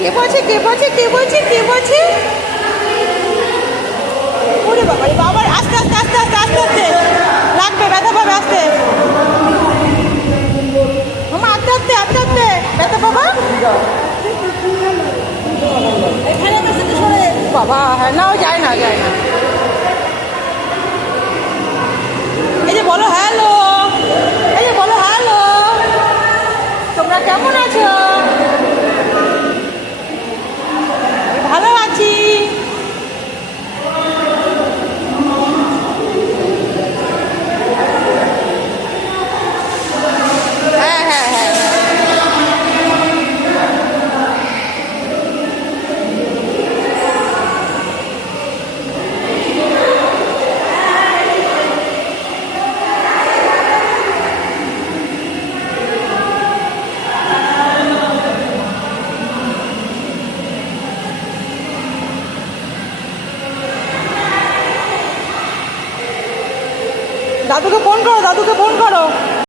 কে বলছে কে বলছে কে বলছে কে বলছে? ওরে বাবা রে বাবা, আস্তে আস্তে আস্তে আস্তে আস্তে আস্তে লাগবে, ব্যথা পাবে, আস্তে মামা, আস্তে আস্তে আস্তে আস্তে ব্যথা পাবা। এখানে আমার সাথে সরে বাবা। হ্যাঁ, না, যায় না যায় না। এই যে বলো হ্যালো, এই যে বলো হ্যালো, তোমরা কেমন আছো? ভালো আছি। হ্যাঁ হ্যাঁ হ্যাঁ। দাদুকে ফোন করো, দাদুকে ফোন করো।